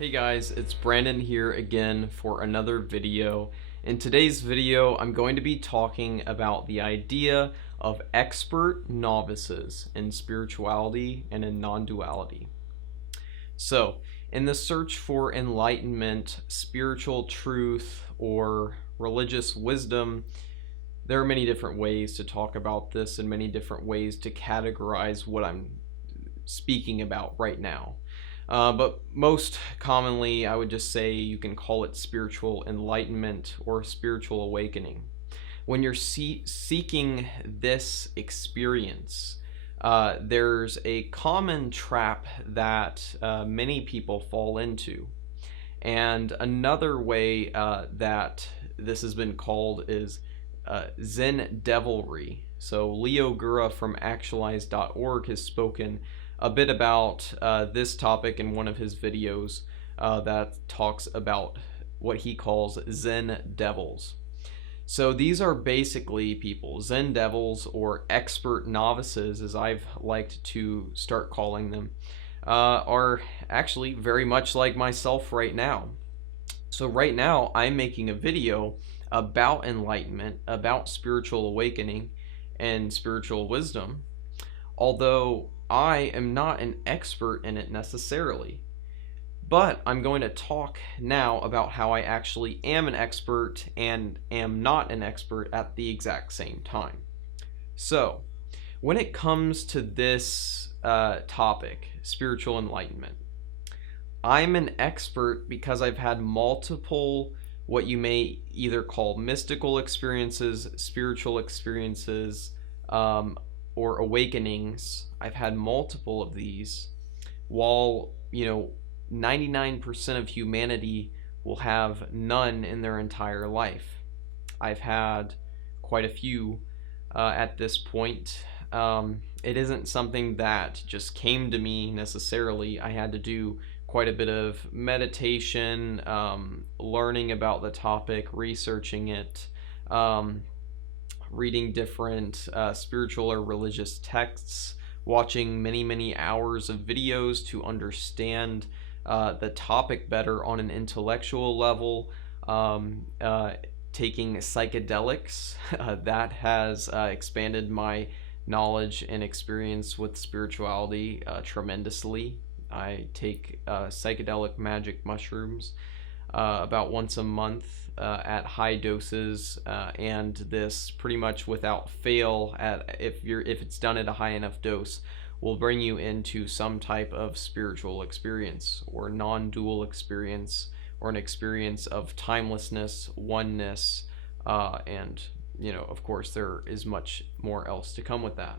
Hey guys, it's Brandon here again for another video. In today's video, I'm going to be talking about the idea of expert novices in spirituality and in non-duality. So, in the search for enlightenment, spiritual truth, or religious wisdom, there are many different ways to talk about this and many different ways to categorize what I'm speaking about right now. But most commonly, I would just say you can call it spiritual enlightenment or spiritual awakening. When you're seeking this experience, there's a common trap that many people fall into. And another way that this has been called is Zen devilry. So Leo Gura from actualize.org has spoken a bit about this topic in one of his videos that talks about what he calls Zen devils. So these are basically people, Zen devils or expert novices, as I've liked to start calling them, are actually very much like myself right now. So right now I'm making a video about enlightenment, about spiritual awakening and spiritual wisdom, although I am not an expert in it necessarily. But I'm going to talk now about how I actually am an expert and am not an expert at the exact same time. So, when it comes to this topic, spiritual enlightenment, I'm an expert because I've had multiple, what you may either call mystical experiences, spiritual experiences, or awakenings. I've had multiple of these, while 99% of humanity will have none in their entire life. I've had quite a few at this point. It isn't something that just came to me necessarily. I had to do quite a bit of meditation, learning about the topic, researching it, reading different spiritual or religious texts, watching many hours of videos to understand the topic better on an intellectual level, taking psychedelics. That has expanded my knowledge and experience with spirituality tremendously. I take psychedelic magic mushrooms about once a month at high doses, and this pretty much without fail, if it's done at a high enough dose, will bring you into some type of spiritual experience or non-dual experience, or an experience of timelessness, oneness, and of course there is much more else to come with that.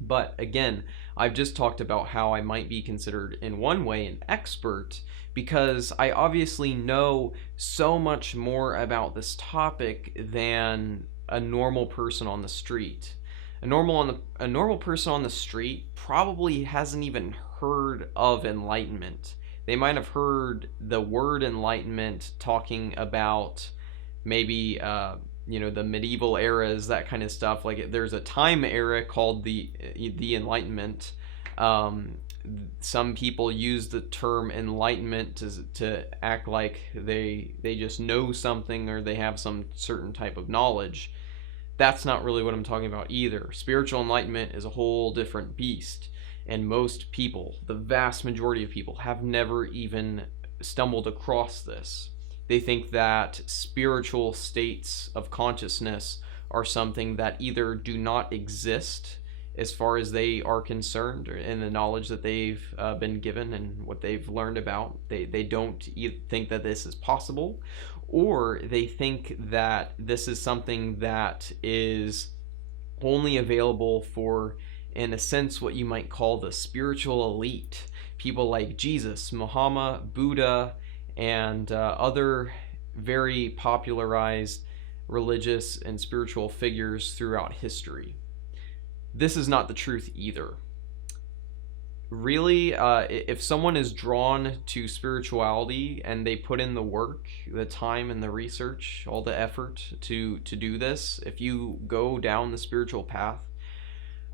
But again, I've just talked about how I might be considered in one way an expert because I obviously know so much more about this topic than a normal person on the street. A normal person on the street probably hasn't even heard of enlightenment. They might have heard the word enlightenment talking about maybe the medieval eras, that kind of stuff. Like there's a time era called the Enlightenment. Some people use the term enlightenment to act like they just know something or they have some certain type of knowledge. That's not really what I'm talking about either. Spiritual enlightenment is a whole different beast, and most people, the vast majority of people, have never even stumbled across this. They think that spiritual states of consciousness are something that either do not exist as far as they are concerned, or in the knowledge that they've been given and what they've learned about. They don't think that this is possible, or they think that this is something that is only available for, in a sense, what you might call the spiritual elite. People like Jesus, Muhammad, Buddha, and other very popularized religious and spiritual figures throughout history. This is not the truth either. Really, if someone is drawn to spirituality and they put in the work, the time and the research, all the effort to do this, if you go down the spiritual path,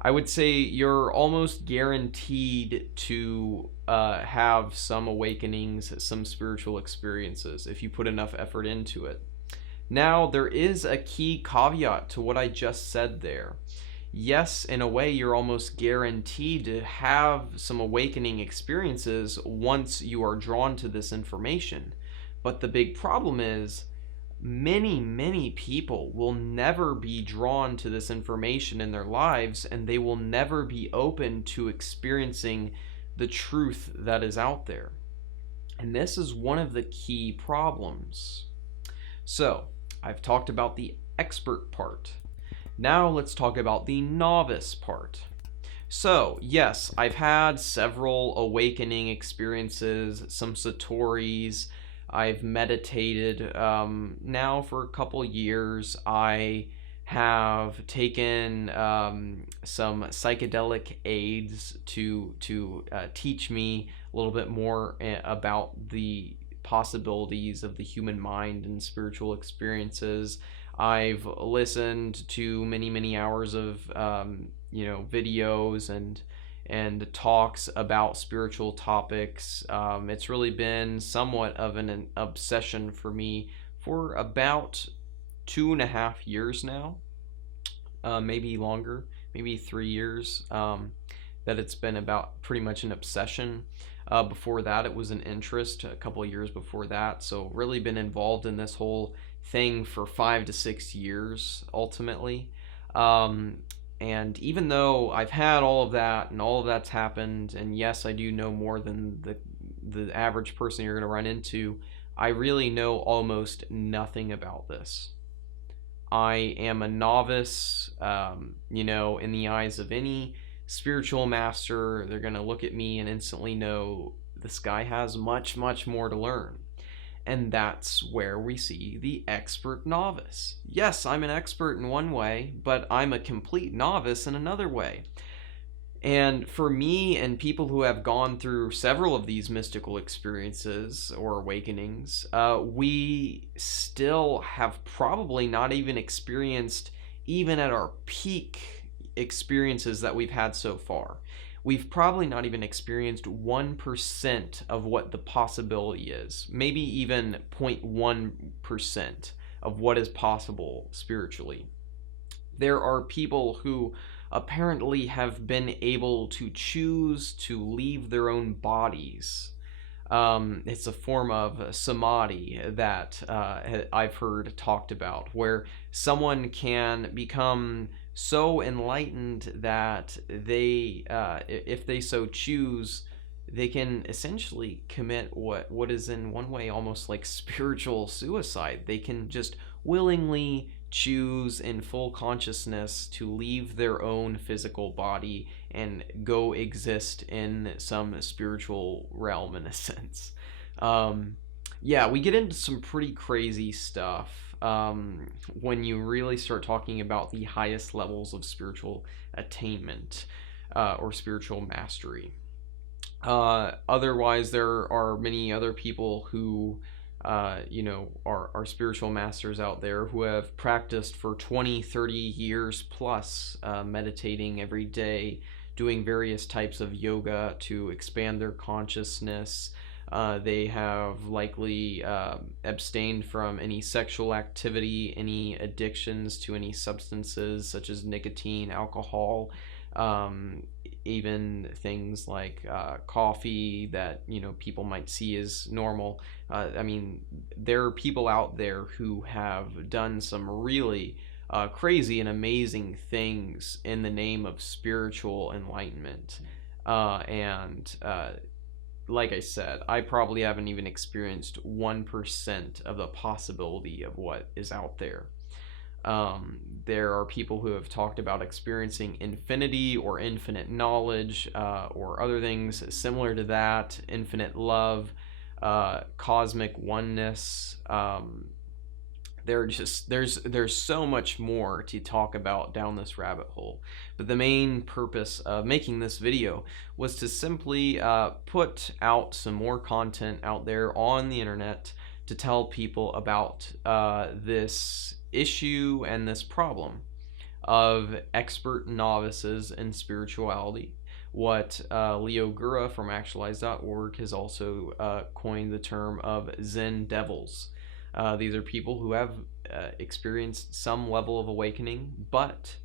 I would say you're almost guaranteed to have some awakenings, some spiritual experiences if you put enough effort into it. Now, there is a key caveat to what I just said there. Yes, in a way, you're almost guaranteed to have some awakening experiences once you are drawn to this information. But the big problem is, many people will never be drawn to this information in their lives, and they will never be open to experiencing the truth that is out there. And this is one of the key problems. So, I've talked about the expert part. Now let's talk about the novice part. So, yes, I've had several awakening experiences, some satoris. I've meditated now for a couple years. I have taken some psychedelic aids to teach me a little bit more about the possibilities of the human mind and spiritual experiences. I've listened to many hours of videos and talks about spiritual topics. It's really been somewhat of an obsession for me for about 2.5 years now, maybe longer, maybe 3 years, that it's been about pretty much an obsession. Before that, it was an interest a couple of years before that. So really been involved in this whole thing for 5 to 6 years ultimately. And even though I've had all of that and all of that's happened, and yes, I do know more than the average person you're going to run into, I really know almost nothing about this. I am a novice, in the eyes of any spiritual master. They're going to look at me and instantly know this guy has much more to learn. And that's where we see the expert novice. Yes, I'm an expert in one way, but I'm a complete novice in another way. And for me and people who have gone through several of these mystical experiences or awakenings, we still have probably not even experienced, even at our peak experiences that we've had so far, we've probably not even experienced 1% of what the possibility is, maybe even 0.1% of what is possible spiritually. There are people who apparently have been able to choose to leave their own bodies. It's a form of samadhi that I've heard talked about, where someone can become so enlightened that they, if they so choose, they can essentially commit what is in one way almost like spiritual suicide. They can just willingly choose in full consciousness to leave their own physical body and go exist in some spiritual realm, in a sense. Yeah, we get into some pretty crazy stuff when you really start talking about the highest levels of spiritual attainment or spiritual mastery. Otherwise, there are many other people who are spiritual masters out there who have practiced for 20, 30 years plus, meditating every day, doing various types of yoga to expand their consciousness. They have likely abstained from any sexual activity, any addictions to any substances such as nicotine, alcohol, even things like coffee that people might see as normal. There are people out there who have done some really crazy and amazing things in the name of spiritual enlightenment. And like I said, I probably haven't even experienced 1% of the possibility of what is out there. There are people who have talked about experiencing infinity or infinite knowledge, or other things similar to that, infinite love, cosmic oneness. There's so much more to talk about down this rabbit hole. But the main purpose of making this video was to simply put out some more content out there on the internet to tell people about this issue and this problem. of expert novices in spirituality. What Leo Gura from actualize.org has also coined the term of Zen devils. These are people who have experienced some level of awakening, but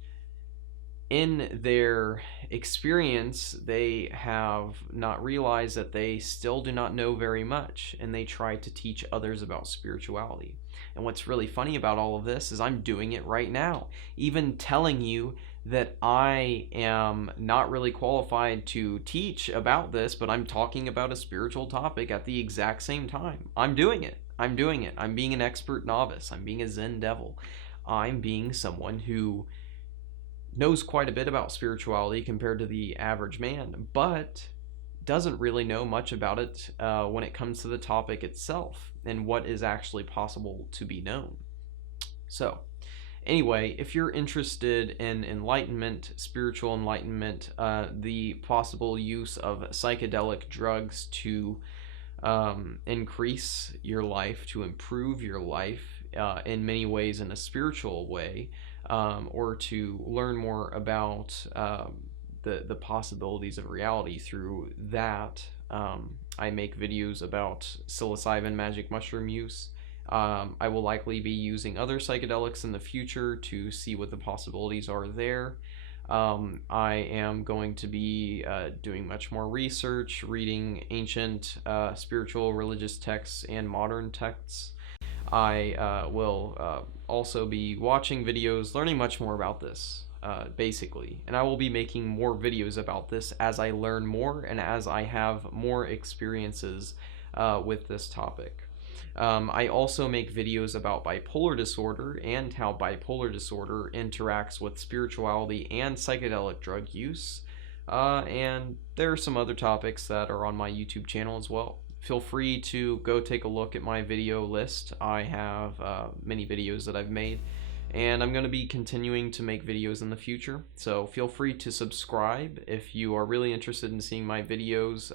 in their experience, they have not realized that they still do not know very much, and they try to teach others about spirituality. And what's really funny about all of this is I'm doing it right now, even telling you that I am not really qualified to teach about this, but I'm talking about a spiritual topic at the exact same time. I'm doing it. I'm doing it. I'm being an expert novice. I'm being a Zen devil. I'm being someone who knows quite a bit about spirituality compared to the average man, but doesn't really know much about it when it comes to the topic itself and what is actually possible to be known. So, anyway, if you're interested in enlightenment, spiritual enlightenment, the possible use of psychedelic drugs to increase your life, to improve your life in many ways in a spiritual way, or to learn more about the possibilities of reality through that, I make videos about psilocybin magic mushroom use. I will likely be using other psychedelics in the future to see what the possibilities are there. I am going to be doing much more research, reading ancient spiritual religious texts and modern texts. I will also be watching videos, learning much more about this, basically. And I will be making more videos about this as I learn more and as I have more experiences with this topic. I also make videos about bipolar disorder and how bipolar disorder interacts with spirituality and psychedelic drug use. And there are some other topics that are on my YouTube channel as well. Feel free to go take a look at my video list. I have many videos that I've made, and I'm going to be continuing to make videos in the future. So feel free to subscribe if you are really interested in seeing my videos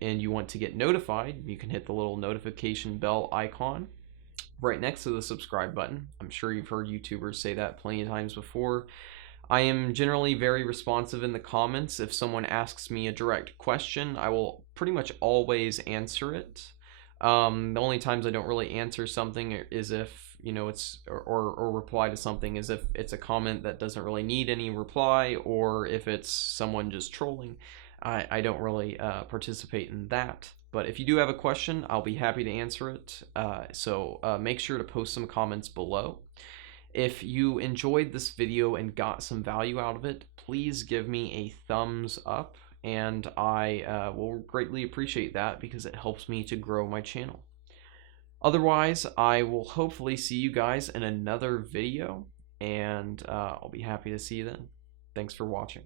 and you want to get notified. You can hit the little notification bell icon right next to the subscribe button. I'm sure you've heard YouTubers say that plenty of times before. I am generally very responsive in the comments. If someone asks me a direct question, I will pretty much always answer it. The only times I don't really answer something is if, you know, it's or reply to something is if it's a comment that doesn't really need any reply, or if it's someone just trolling. I don't really participate in that. But if you do have a question, I'll be happy to answer it. So make sure to post some comments below. If you enjoyed this video and got some value out of it, please give me a thumbs up, and I will greatly appreciate that because it helps me to grow my channel. Otherwise, I will hopefully see you guys in another video, and I'll be happy to see you then. Thanks for watching.